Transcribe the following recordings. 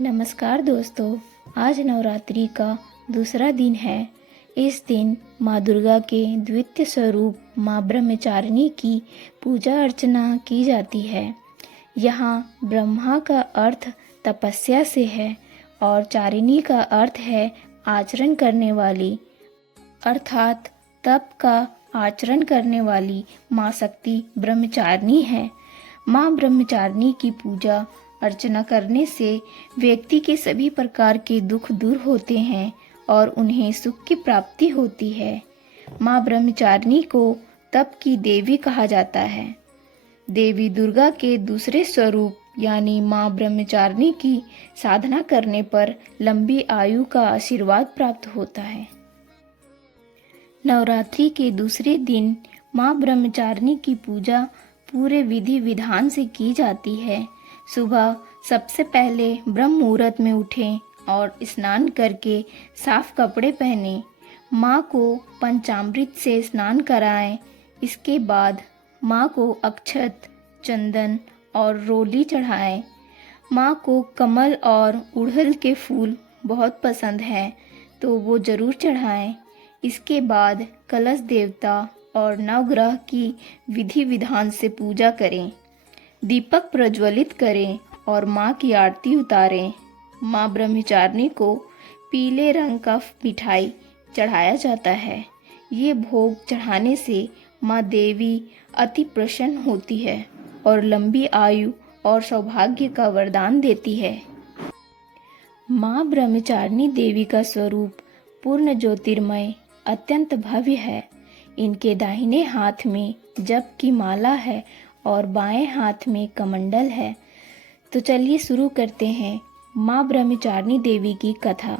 नमस्कार दोस्तों, आज नवरात्रि का दूसरा दिन है। इस दिन माँ दुर्गा के द्वितीय स्वरूप माँ ब्रह्मचारिणी की पूजा अर्चना की जाती है। यहाँ ब्रह्मा का अर्थ तपस्या से है और चारिणी का अर्थ है आचरण करने वाली, अर्थात तप का आचरण करने वाली माँ शक्ति ब्रह्मचारिणी है। माँ ब्रह्मचारिणी की पूजा अर्चना करने से व्यक्ति के सभी प्रकार के दुख दूर होते हैं और उन्हें सुख की प्राप्ति होती है। माँ ब्रह्मचारिणी को तप की देवी कहा जाता है। देवी दुर्गा के दूसरे स्वरूप यानी माँ ब्रह्मचारिणी की साधना करने पर लंबी आयु का आशीर्वाद प्राप्त होता है। नवरात्रि के दूसरे दिन माँ ब्रह्मचारिणी की पूजा पूरे विधि विधान से की जाती है। सुबह सबसे पहले ब्रह्म मुहूर्त में उठें और स्नान करके साफ कपड़े पहनें। माँ को पंचामृत से स्नान कराएं। इसके बाद माँ को अक्षत, चंदन और रोली चढ़ाएं। माँ को कमल और उड़हल के फूल बहुत पसंद हैं, तो वो ज़रूर चढ़ाएं। इसके बाद कलश देवता और नवग्रह की विधि विधान से पूजा करें। दीपक प्रज्वलित करें और माँ की आरती उतारें। माँ ब्रह्मचारिणी को पीले रंग का मिठाई चढ़ाया जाता है। ये भोग चढ़ाने से माँ देवी अति प्रसन्न होती है और लंबी आयु और सौभाग्य का वरदान देती है। माँ ब्रह्मचारिणी देवी का स्वरूप पूर्ण ज्योतिर्मय अत्यंत भव्य है। इनके दाहिने हाथ में जप की माला है और बाएं हाथ में कमंडल है। तो चलिए शुरू करते हैं माँ ब्रह्मचारिणी देवी की कथा।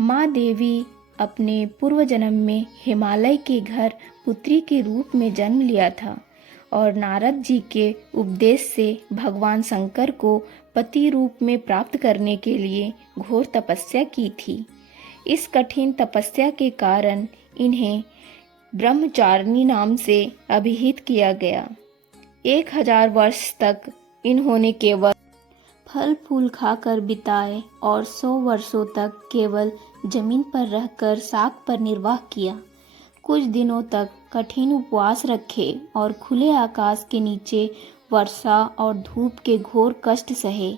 माँ देवी अपने पूर्व जन्म में हिमालय के घर पुत्री के रूप में जन्म लिया था और नारद जी के उपदेश से भगवान शंकर को पति रूप में प्राप्त करने के लिए घोर तपस्या की थी। इस कठिन तपस्या के कारण इन्हें ब्रह्मचारिणी नाम से अभिहित किया गया। 1000 वर्ष तक इन्होंने केवल फल फूल खाकर बिताए और 100 वर्षों तक केवल जमीन पर रहकर साग पर निर्वाह किया। कुछ दिनों तक कठिन उपवास रखे और खुले आकाश के नीचे वर्षा और धूप के घोर कष्ट सहे।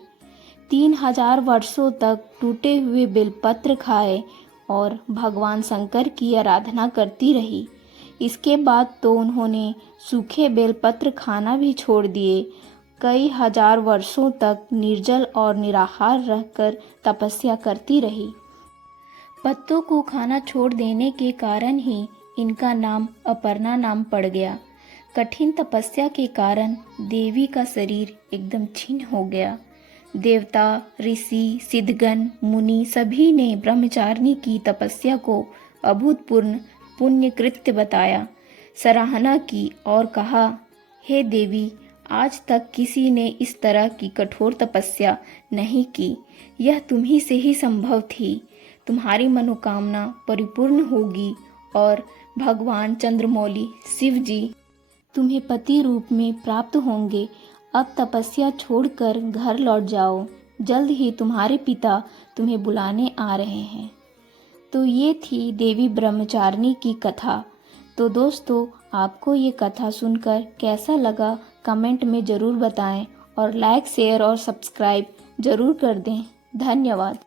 3000 वर्षों तक टूटे हुए बेलपत्र खाए और भगवान शंकर की आराधना करती रही। इसके बाद तो उन्होंने सूखे बेलपत्र खाना भी छोड़ दिए। कई हजार वर्षों तक निर्जल और निराहार रहकर तपस्या करती रही। पत्तों को खाना छोड़ देने के कारण ही इनका नाम अपर्णा नाम पड़ गया। कठिन तपस्या के कारण देवी का शरीर एकदम क्षीण हो गया। देवता, ऋषि, सिद्धगण, मुनि सभी ने ब्रह्मचारिणी की तपस्या को अभूतपूर्व पुण्य कृत्य बताया, सराहना की और कहा, हे देवी, आज तक किसी ने इस तरह की कठोर तपस्या नहीं की। यह तुम्ही से ही संभव थी। तुम्हारी मनोकामना परिपूर्ण होगी और भगवान चंद्रमौली शिव जी तुम्हें पति रूप में प्राप्त होंगे। अब तपस्या छोड़कर घर लौट जाओ। जल्द ही तुम्हारे पिता तुम्हें बुलाने आ रहे हैं। तो ये थी देवी ब्रह्मचारिणी की कथा। तो दोस्तों, आपको ये कथा सुनकर कैसा लगा कमेंट में ज़रूर बताएं और लाइक, शेयर और सब्सक्राइब ज़रूर कर दें। धन्यवाद।